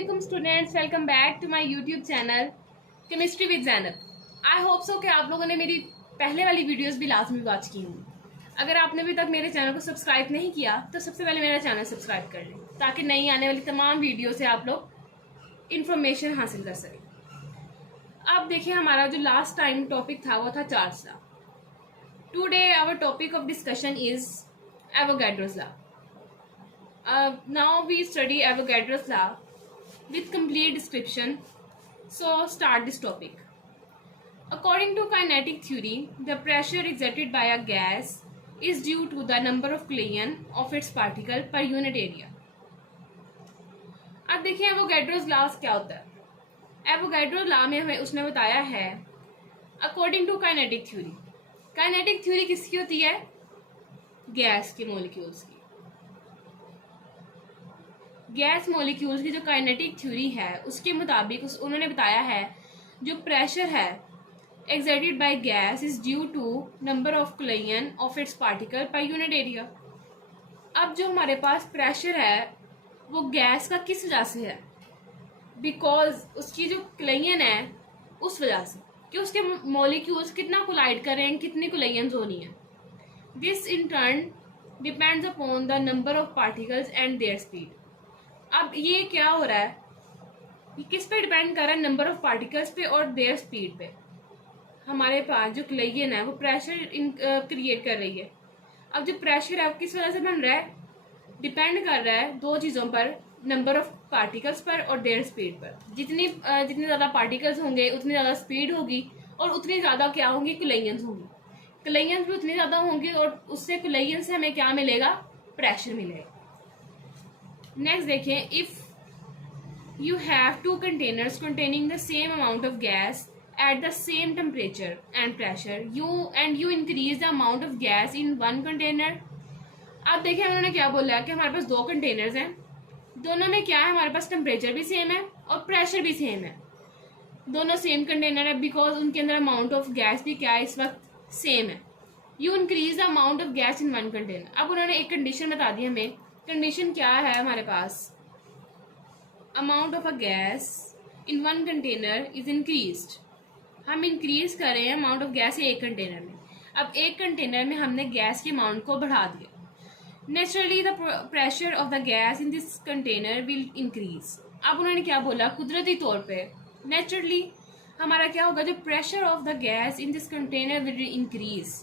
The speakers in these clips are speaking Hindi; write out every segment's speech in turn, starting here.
वालेकुम students, welcome back to my YouTube channel chemistry with Zainab. I hope so कि आप लोगों ने मेरी पहले वाली वीडियोस भी लाजमी वॉच की होंगी। अगर आपने अभी तक मेरे चैनल को सब्सक्राइब नहीं किया तो सबसे पहले मेरा चैनल सब्सक्राइब कर लें ताकि नई आने वाली तमाम वीडियो से आप लोग इंफॉर्मेशन हासिल कर सकें। अब देखिए, हमारा जो लास्ट टाइम टॉपिक था वो था Charles law. Today our topic of discussion is Avogadro's law. Now we study Avogadro's law with complete description. So start this topic. According to kinetic theory, the pressure exerted by a gas is due to the number of Coulomb of its particle per unit area. अब देखिए एवोगैड्रोस लॉ क्या होता है। एवोगैड्रो लॉ में हमें उसने बताया है according to kinetic theory. Kinetic theory किसकी होती है? गैस के मॉलिक्यूल्स की। गैस मॉलिक्यूल्स की जो काइनेटिक थ्योरी है उसके मुताबिक उन्होंने बताया है जो प्रेशर है exerted by gas is due to number of coulomb of its particle per unit area. अब जो हमारे पास प्रेशर है वो गैस का किस वजह से है? बिकॉज उसकी जो कूलम्ब है उस वजह से कि उसके मॉलिक्यूल्स कितना कोलाइड कर रहे हैं, कितनी कूलम्ब्स होनी है। This in turn depends upon the number of particles and there speed. अब ये क्या हो रहा है, ये किस पे डिपेंड कर रहा है? नंबर ऑफ पार्टिकल्स पे और देयर स्पीड पे। हमारे पास जो कूलम्ब है वो प्रेशर क्रिएट कर रही है। अब जो प्रेशर है वो किस वजह से बन रहा है? डिपेंड कर रहा है दो चीज़ों पर, नंबर ऑफ पार्टिकल्स पर और देयर स्पीड पर। जितनी ज़्यादा पार्टिकल्स होंगे उतनी ज़्यादा स्पीड होगी और उतनी ज़्यादा क्या होंगी? कूलम्ब्स होंगी। कूलम्ब्स भी उतनी ज़्यादा होंगी और उससे कूलम्ब से हमें क्या मिलेगा? प्रेशर मिलेगा। नेक्स्ट देखें, if you have two containers containing the same amount of gas at the same temperature and pressure, you increase the amount of gas in one container. अब देखिए उन्होंने क्या बोला है कि हमारे पास दो कंटेनर्स हैं, दोनों में क्या है? हमारे पास टेम्परेचर भी सेम है और प्रेशर भी सेम है। दोनों सेम कंटेनर है बिकॉज उनके अंदर अमाउंट ऑफ गैस भी क्या है? इस वक्त सेम है। You increase the amount of gas in one container. अब उन्होंने एक कंडीशन बता दी हमें। कंडीशन क्या है हमारे पास? Amount of a gas in one container is increased. हम इंक्रीज कर रहे हैं अमाउंट ऑफ गैस एक कंटेनर में। अब एक कंटेनर में हमने गैस के अमाउंट को बढ़ा दिया। Naturally the pressure of the gas in this container will increase. अब उन्होंने क्या बोला? कुदरती तौर पे नेचुरली हमारा क्या होगा? जो pressure of the gas in this container will increase,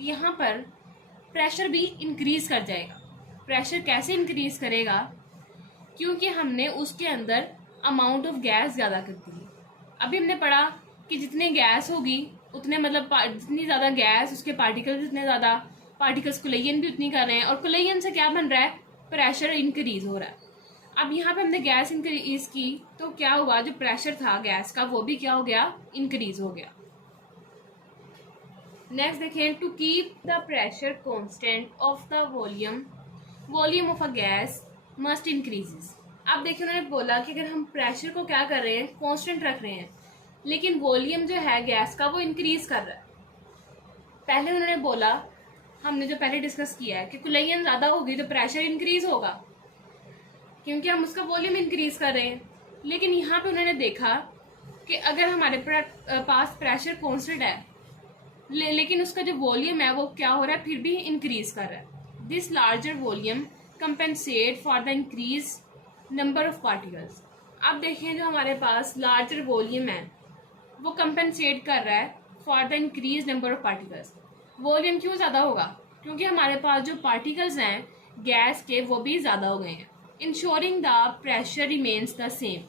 यहाँ पर प्रेशर भी इंक्रीज कर जाएगा। प्रेशर कैसे इंक्रीज करेगा? क्योंकि हमने उसके अंदर अमाउंट ऑफ गैस ज़्यादा कर दी है। अभी हमने पढ़ा कि जितनी गैस होगी उतने जितनी ज़्यादा गैस उसके पार्टिकल्स, जितने ज़्यादा पार्टिकल्स कूलम्ब भी उतनी कर रहे हैं और कूलम्ब से क्या बन रहा है? प्रेशर इंक्रीज हो रहा है। अब यहाँ पे हमने गैस इंक्रीज की तो क्या हुआ? जो प्रेशर था गैस का वो भी क्या हो गया? इंक्रीज हो गया। नेक्स्ट देखें, to keep the pressure constant of the volume of a gas must increases. अब देखिए उन्होंने बोला कि अगर हम प्रेशर को क्या कर रहे हैं? कांस्टेंट रख रहे हैं, लेकिन वॉल्यूम जो है गैस का वो इंक्रीज कर रहा है। पहले उन्होंने बोला, हमने जो पहले डिस्कस किया है कि कूलम्ब ज़्यादा होगी तो प्रेशर इंक्रीज होगा क्योंकि हम उसका वॉल्यूम इंक्रीज कर रहे हैं। लेकिन यहाँ पे उन्होंने देखा कि अगर हमारे पास प्रेशर कॉन्स्टेंट है लेकिन उसका जो वॉल्यूम है वो क्या हो रहा है? फिर भी इंक्रीज कर रहा है। This larger volume compensate for the increase number of particles. अब देखें जो हमारे पास लार्जर वॉल्यूम है वो कंपेंसेट कर रहा है for the increase number of particles. Volume क्यों ज़्यादा होगा? क्योंकि हमारे पास जो पार्टिकल्स हैं गैस के वो भी ज़्यादा हो गए हैं। Ensuring the pressure remains the same.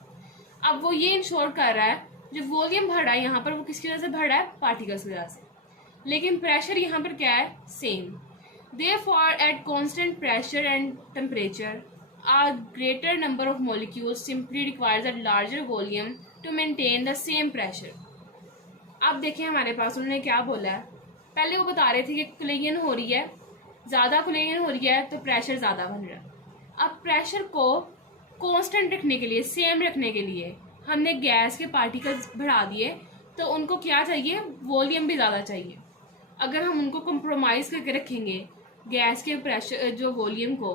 अब वो ये इंश्योर कर रहा है जो वॉल्यूम बढ़ रहा है यहाँ पर वो किसकी वजह से बढ़ रहा है? पार्टिकल्स की वजह से। लेकिन प्रेशर यहाँ पर क्या है? Same. Therefore, at constant pressure and temperature, a greater number of molecules simply requires a larger volume to maintain the same pressure. अब देखें हमारे पास उन्होंने क्या बोला है। पहले वो बता रहे थे कि कूलम्ब हो रही है, ज़्यादा कूलम्ब हो रही है तो प्रेशर ज़्यादा बन रहा है। अब प्रेशर को कांस्टेंट रखने के लिए, सेम रखने के लिए हमने गैस के पार्टिकल्स बढ़ा दिए तो उनको क्या चाहिए? वॉल्यूम भी ज़्यादा चाहिए। अगर हम उनको कंप्रोमाइज़ करके रखेंगे, गैस के प्रेशर जो वॉल्यूम को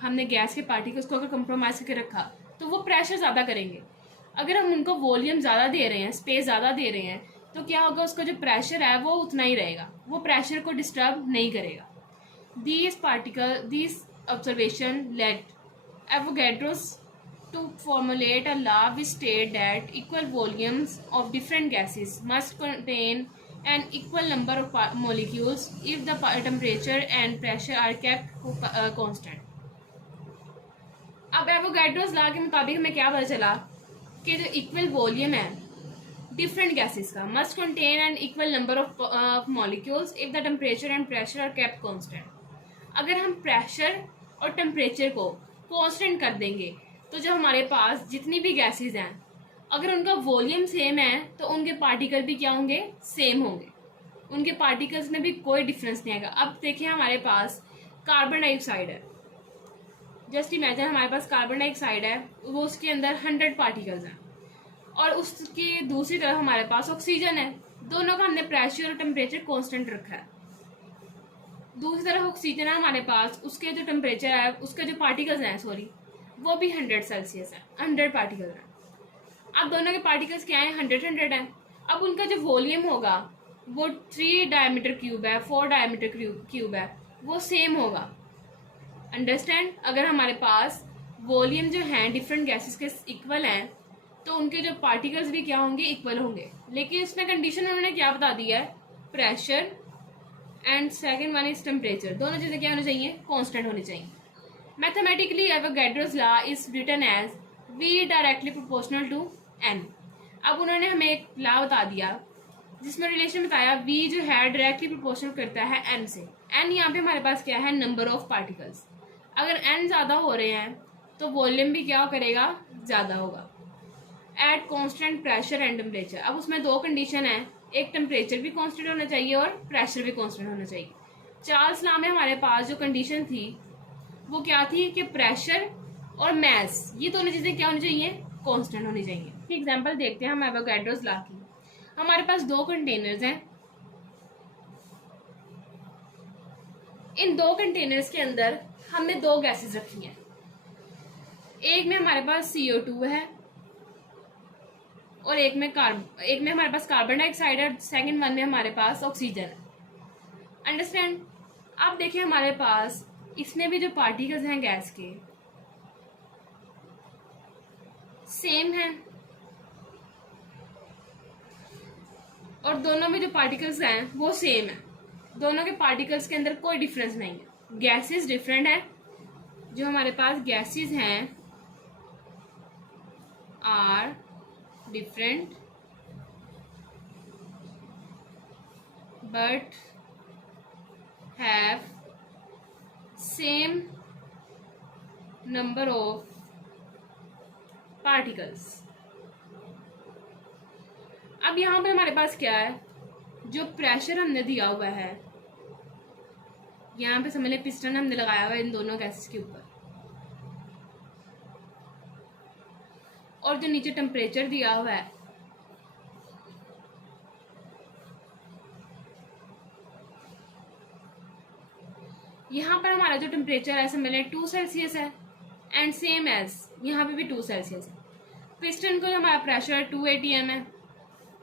हमने गैस के पार्टिकल्स को अगर कंप्रोमाइज़ करके रखा तो वो प्रेशर ज़्यादा करेंगे। अगर हम उनको वॉल्यूम ज़्यादा दे रहे हैं, स्पेस ज़्यादा दे रहे हैं, तो क्या होगा, उसका जो प्रेशर है वो उतना ही रहेगा, वो प्रेशर को डिस्टर्ब नहीं करेगा। These observation led Avogadros to formulate a law which stated that equal volumes of different gases must contain an equal number of molecules if the temperature and pressure are kept constant. अब एवोगैड्रोस लॉ के मुताबिक हमें क्या पता चला कि जो इक्वल वॉल्यूम है डिफरेंट गैसेस का must contain an equal number of molecules if the temperature and pressure are kept constant. अगर हम प्रेशर और टेम्परेचर को कांस्टेंट कर देंगे तो जो हमारे पास जितनी भी गैसेस हैं, अगर उनका वॉल्यूम सेम है तो उनके पार्टिकल भी क्या होंगे, सेम होंगे, उनके पार्टिकल्स में भी कोई डिफरेंस नहीं आएगा। अब देखिए हमारे पास कार्बन डाइऑक्साइड है, जस्ट इमेजिन हमारे पास कार्बन डाइऑक्साइड है, वो उसके अंदर 100 पार्टिकल्स हैं, और उसकी दूसरी तरफ हमारे पास ऑक्सीजन है। दोनों का हमने प्रेशर और टेम्परेचर कांस्टेंट रखा है। दूसरी तरफ ऑक्सीजन है हमारे पास, उसके जो टेम्परेचर है, उसके जो पार्टिकल्स हैं सॉरी, वो भी 100 सेल्सियस है, 100 पार्टिकल हैं। अब दोनों के पार्टिकल्स क्या हैं, 100 हैं। अब उनका जो वॉल्यूम होगा वो 3 डायमीटर क्यूब है, 4 डायमीटर क्यूब है, वो सेम होगा। अंडरस्टैंड? अगर हमारे पास वॉल्यूम जो हैं डिफरेंट गैसेस के इक्वल हैं तो उनके जो पार्टिकल्स भी क्या होंगे, इक्वल होंगे। लेकिन इसमें कंडीशन उन्होंने क्या बता दिया है, pressure and second one is temperature, दोनों चीज़ें क्या होनी चाहिए, कांस्टेंट होनी चाहिए। Mathematically Avogadro's law is written as V directly proportional to N। अब उन्होंने हमें एक लॉ बता दिया जिसमें रिलेशन बताया V जो है डायरेक्टली प्रोपोर्शनल करता है N से। N यहाँ पे हमारे पास क्या है, नंबर ऑफ पार्टिकल्स। अगर N ज़्यादा हो रहे हैं तो वॉल्यूम भी क्या करेगा, ज़्यादा होगा। At constant pressure and temperature, अब उसमें 2 कंडीशन है, एक टेम्परेचर भी कांस्टेंट होना चाहिए और प्रेशर भी कांस्टेंट होना चाहिए। चार्ल्स लॉ में हमारे पास जो कंडीशन थी वो क्या थी कि प्रेशर और मैस, ये दोनों चीज़ें क्या होनी चाहिए, कांस्टेंट होनी चाहिए। एग्जांपल देखते हैं हम एवोगैड्रोस लॉ की। हमारे पास 2 कंटेनर्स हैं, इन 2 कंटेनर्स के अंदर हमने 2 गैसेस रखी हैं। एक में हमारे पास CO2 है और एक में हमारे पास कार्बन डाइऑक्साइड है, सेकंड वन में हमारे पास ऑक्सीजन है। अंडरस्टैंड? अब देखिए हमारे पास इसमें भी जो पार्टिकल्स हैं गैस के सेम हैं, और दोनों में जो पार्टिकल्स हैं वो सेम है। दोनों के पार्टिकल्स के अंदर कोई डिफरेंस नहीं है। गैसेस डिफरेंट है, जो हमारे पास गैसेस हैं are different but have same number of particles. अब यहाँ पर हमारे पास क्या है, जो प्रेशर हमने दिया हुआ है, यहाँ पे समझ लें पिस्टन हमने लगाया हुआ है इन दोनों गैसेस के ऊपर, और जो नीचे टेम्परेचर दिया हुआ है यहाँ पर हमारा जो टेम्परेचर है समझ लें 2 सेल्सियस है, एंड सेम एज यहाँ पे भी 2 सेल्सियस है। पिस्टन को जो हमारा प्रेशर 2 atm है,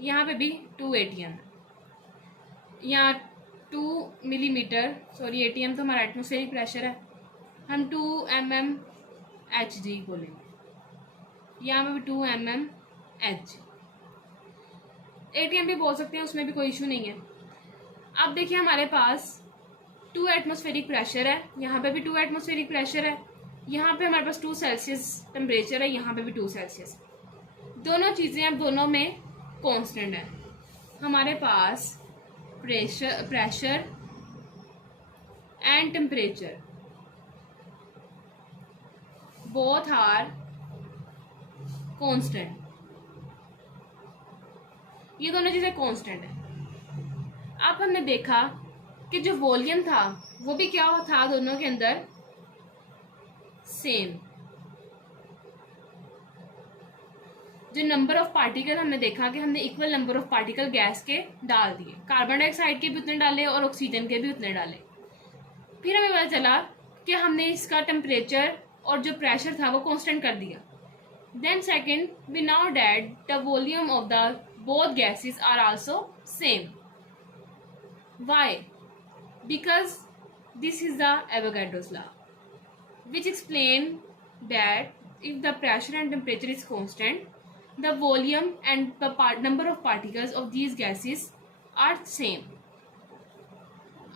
यहाँ पे भी 2 atm है। यहाँ 2 मिलीमीटर, सॉरी atm तो हमारा एटमॉस्फेरिक प्रेशर है, हम 2 mmHg बोलेंगे, यहाँ पे भी 2 mmHg। atm भी बोल सकते हैं, उसमें भी कोई इशू नहीं है। अब देखिए हमारे पास 2 एटमॉस्फेरिक प्रेशर है, यहाँ पे भी 2 एटमॉस्फेरिक प्रेशर है, यहाँ पे हमारे पास 2 सेल्सियस टेम्परेचर है, यहाँ पे भी 2 सेल्सियस। दोनों चीज़ें अब दोनों में कांस्टेंट है। हमारे पास pressure and temperature both are constant, ये दोनों चीज़ें कांस्टेंट है। अब हमने देखा कि जो वॉल्यूम था वो भी क्या था, दोनों के अंदर सेम। जो नंबर ऑफ पार्टिकल हमने देखा कि हमने equal number of particle gas के डाल दिए, कार्बन डाइऑक्साइड के भी उतने डाले और ऑक्सीजन के भी उतने डाले। फिर हमें पता चला कि हमने इसका टेम्परेचर और जो प्रेशर था वो कांस्टेंट कर दिया। Then second, we know that the volume of the both gases are also same. Why? Because this is the Avogadro's law, which explain that if the pressure and temperature is constant, the volume and the number of particles of these gases are same.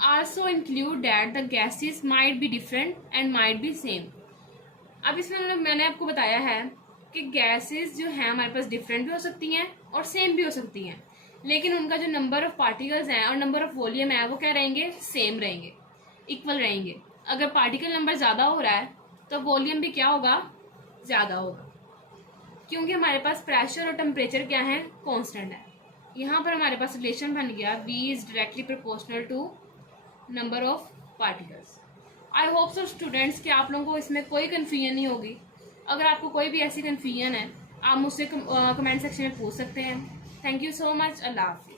Also include that the gases might be different and might be same. अब इसमें मैंने आपको बताया है कि गैसेस जो हैं हमारे पास डिफरेंट भी हो सकती हैं और सेम भी हो सकती हैं, लेकिन उनका जो नंबर ऑफ पार्टिकल्स हैं और नंबर ऑफ वॉल्यूम है वो क्या रहेंगे, सेम रहेंगे, इक्वल रहेंगे। अगर पार्टिकल नंबर ज़्यादा हो रहा है तो वॉल्यूम भी क्या होगा, ज़्यादा होगा, क्योंकि हमारे पास प्रेशर और टेम्परेचर क्या है, कॉन्स्टेंट है। यहाँ पर हमारे पास रिलेशन बन गया V is directly proportional to number of particles. I hope so students कि आप लोगों को इसमें कोई कन्फ्यूजन नहीं होगी। अगर आपको कोई भी ऐसी कन्फ्यूजन है आप मुझसे कमेंट सेक्शन में पूछ सकते हैं। Thank you so much. अल्लाह हाफिज़।